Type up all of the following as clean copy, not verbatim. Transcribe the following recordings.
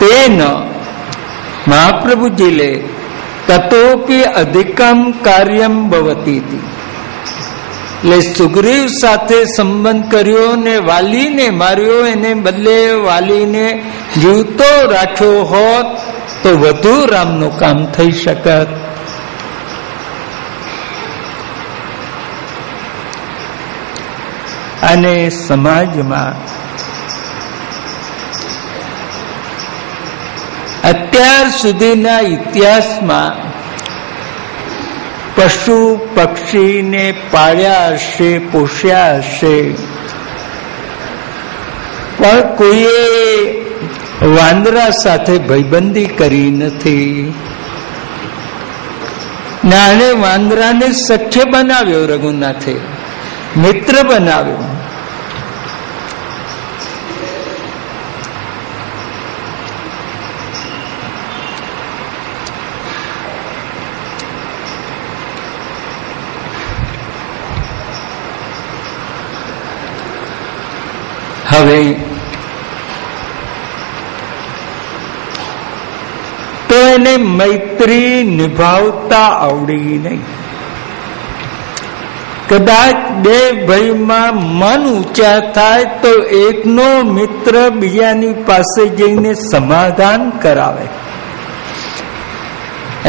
તેન મહાપ્રભુજીલે તતોપી અધિકમ કાર્યમ ભવતી હતી. એટલે સુગ્રીવ સાથે સંબંધ કર્યો ને વાલીને માર્યો, એને બદલે વાલીને જીવતો રાખ્યો હોત તો વધુ રામનું કામ થઈ શકત. અને સમાજમાં અત્યાર સુધીના ઇતિહાસમાં પશુ પક્ષીને પાળ્યા હશે, પોષ્યા હશે, પણ કોઈએ વાંદરા સાથે ભાઈબંધી કરી નથી. નાને વાંદરાને સખ્ય બનાવ્યો, રઘુનાથે મિત્ર બનાવ્યો. હવે તો એને મૈત્રી નિભાવતા આવડી નહીં. કદાચ બે ભાઈમાં મન ઊંચા થાય તો એકનો મિત્ર બીજાની પાસે જઈને સમાધાન કરાવે.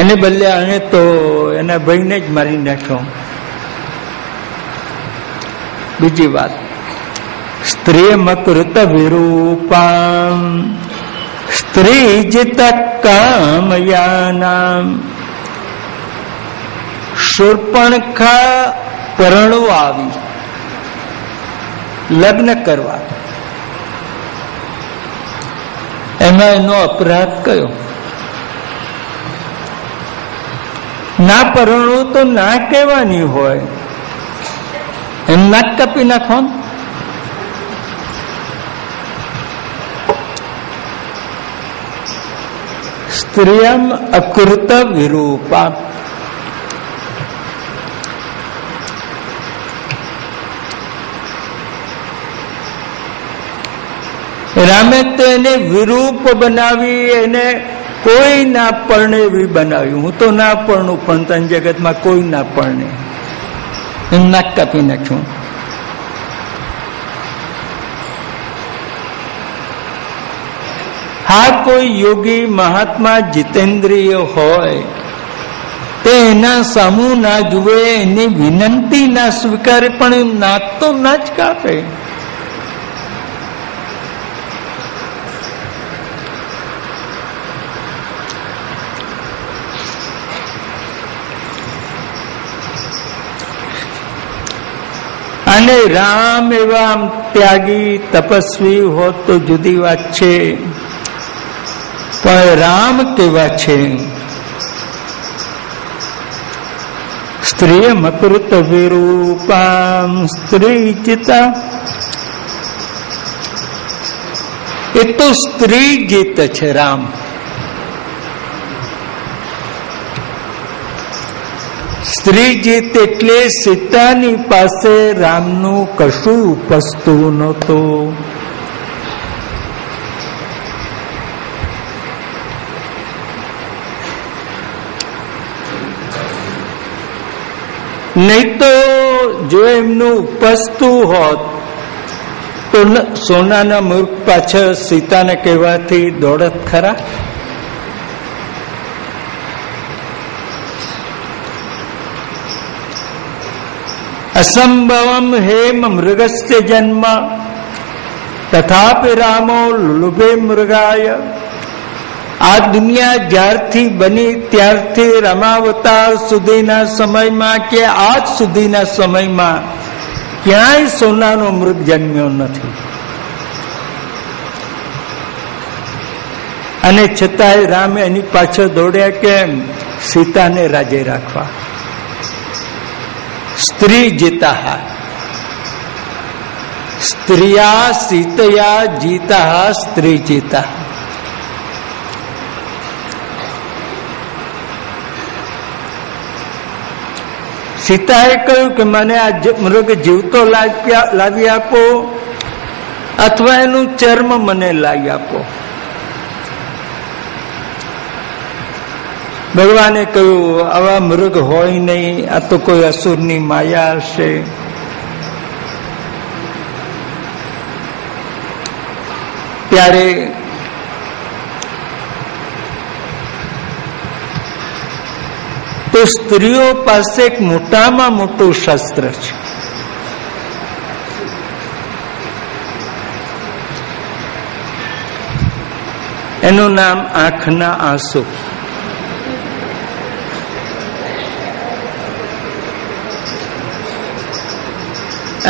એને બદલે આને તો એના ભાઈને જ મારી નાખ્યો. બીજી વાત, સ્ત્રીમકૃત વિરૂપામ સ્ત્રીજિત કામયાનામ. શૂર્પણખા પરણવા આવી, લગ્ન કરવા, એમાં એનો અપરાધ કયો? ના પરણવું તો ના કહેવાની હોય, એમ નાક કાપી નાખો. સ્ત્રિયમ અકૃત વિરૂપા. રામે તો એને વિરૂપ બનાવી, એને કોઈ ના પરણે એવી બનાવી. હું તો ના પરણું, પણ તન જગતમાં કોઈ ના પરણે, એમ નાક કાપી નાખ્યું. હા, કોઈ યોગી મહાત્મા જીતેન્દ્રિય હોય તે એના સામું ના જુએ, એની વિનંતી ના સ્વીકારે, પણ નાક તો ના જ કાપે. અને રામ એવા ત્યાગી તપસ્વી હોત તો જુદી વાત છે, પણ રામ કેવા છે? સ્ત્રીય મકૃત વિરૂપામ સ્ત્રી ચિતા. એ તો સ્ત્રી જીત છે રામ. સ્ત્રીજીત એટલે સીતાની પાસે રામનું કશું ઉપસતું નહોતું. નહીં તો જો એમનું ઉપસતું હોત તો સોનાના મૂર્ખ પાછળ સીતાને કહેવાથી દોડત ખરા? અસંભવમ હેમ મૃગસ્ય જન્મ તથાપિ રામો લુભે મૃગાય. આ દુનિયા જ્યારથી બની ત્યારથી રામાવતાર સુધીના સમયમાં કે આજ સુધીના સમયમાં ક્યાંય સોનાનો મૃગ જન્મ્યો નથી. અને છતાંય રામે એની પાછળ દોડ્યા કેમ? સીતાને રાજે રાખવા. સ્ત્રી જીતા, સ્ત્રિયા સીતયા જીતા, સ્ત્રી જીતા. સીતાએ કહ્યું કે મને આ મૃગ જીવતો લાવી આપો અથવા એનું ચર્મ મને લાવી આપો. ભગવાને કહ્યું આવા મૃગ હોય નહીં, આ તો કોઈ અસુરની માયા હશે. ત્યારે તો સ્ત્રીઓ પાસે એક મોટામાં મોટું શાસ્ત્ર છે. એનું નામ આંખના આંસુ.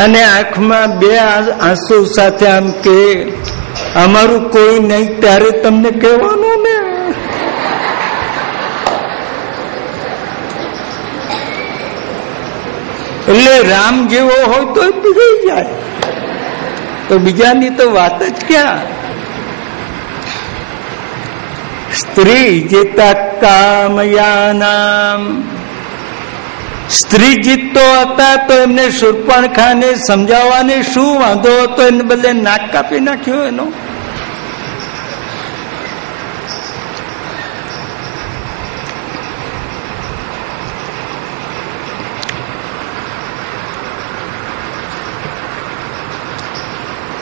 અને આંખમાં બે આંસુ સાથે આમ કે અમારું કોઈ નહીં, ત્યારે તમને કહેવાનું ને. એટલે રામ જેવો હોય તો પીગળી જાય, તો બીજાની તો વાત જ ક્યાં. સ્ત્રી જીતા કામયાનામ, સ્ત્રી જીતતો હતા તો એમને શૂર્પણખાને સમજાવવાની શું વાંધો હતો, એને બદલે નાક કાપી નાખ્યો એનો.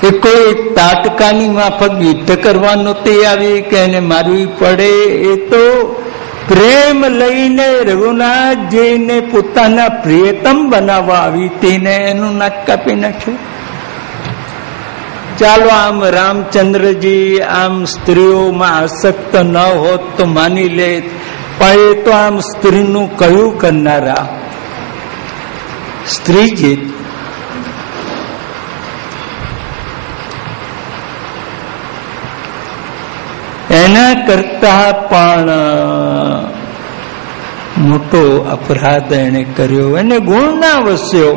એ કોઈ તાટકાની માફક યુદ્ધ કરવાનો તે આવી કે એને મારવી પડે. એ તો પ્રેમ લઈને રઘુનાથજીને પોતાના પ્રિયતમ બનાવવા આવી તેને એનું નાક કાપી નાખ્યું. ચાલો આમ રામચંદ્રજી આમ સ્ત્રીઓમાં આસક્ત ન હોત તો માની લે, પણ એ તો આમ સ્ત્રીનું કયું કરનારા સ્ત્રીજી. એના કરતા પણ મોટો અપરાધ એને કર્યો, એને ગુણ ના વસ્યો.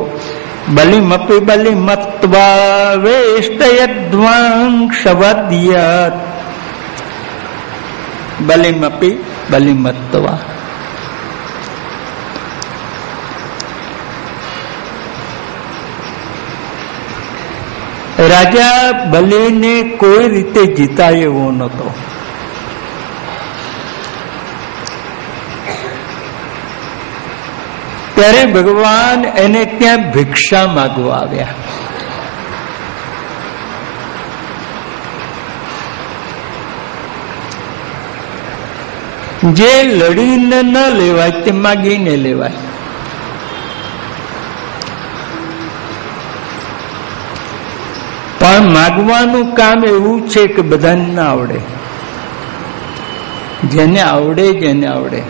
બલિમપી બલિમત્વા વેષ્ટયદ્વાંશવદ્યત, બલિમપી બલિમત્વા. રાજા બલિને કોઈ રીતે જીતાય એવો નહોતો. ત્યારે ભગવાન એને ત્યાં ભિક્ષા માંગવા આવ્યા. જે લડીને ન લેવાય તે માગીને લેવાય. પણ માગવાનું કામ એવું છે કે બધાને ના આવડે. જેને આવડે જેને આવડે,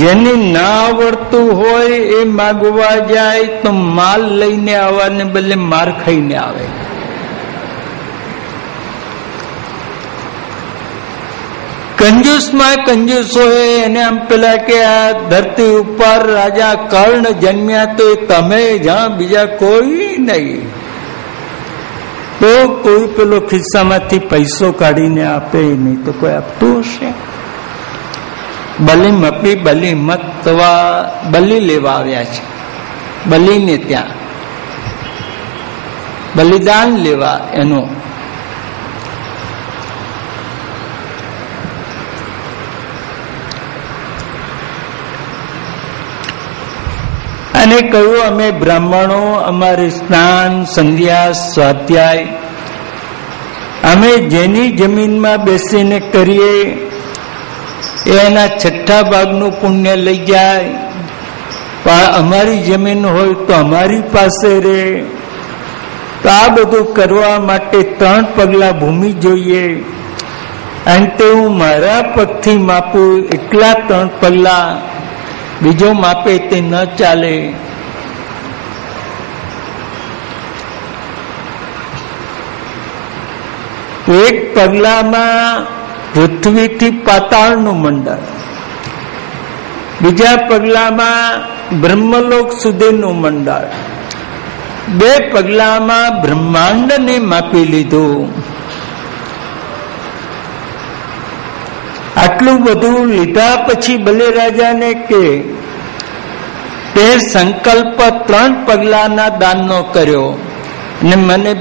જેને ના આવડતું હોય એ માગવા જાય તો માલ લઈને આવવાને બદલે માર ખાઈને આવે. કંજૂસમાં કંજૂસ હોય એને આમ પેલા કે આ ધરતી ઉપર રાજા કર્ણ જન્મ્યા તો તમે જ્યાં બીજા કોઈ નહીં. તો કોઈ પેલો ખિસ્સામાંથી પૈસો કાઢીને આપે નહીં તો કોઈ આપતું હશે. બલિમપી બલિમત્વા, બલિ લેવા આવ્યા છે. બલિને ત્યાં બલિદાન લેવા એનો. અને કહ્યું અમે બ્રાહ્મણો અમારે સ્નાન સંધ્યા સ્વાધ્યાય અમે જેની જમીનમાં બેસીને કરીએ એના છઠ્ઠા ભાગનું પુણ્ય લઈ જાય. પણ અમારી જમીન હોય તો અમારી પાસે રહે. તો આ બધું કરવા માટે 3 પગલા ભૂમિ જોઈએ. અને તે હું મારા પગથી માપું એટલા 3 પગલા, બીજો માપે તે ન ચાલે. એક પગલામાં પૃથ્વીથી પાતાળનું મંડળ, બીજા પગલામાં બ્રહ્મલોક સુધીનું મંડળ, 2 પગલામાં બ્રહ્માંડને માપી લીધું. આટલું બધું લીધા પછી બલિરાજાને કે તે સંકલ્પ 3 પગલાના દાનનો કર્યો અને મને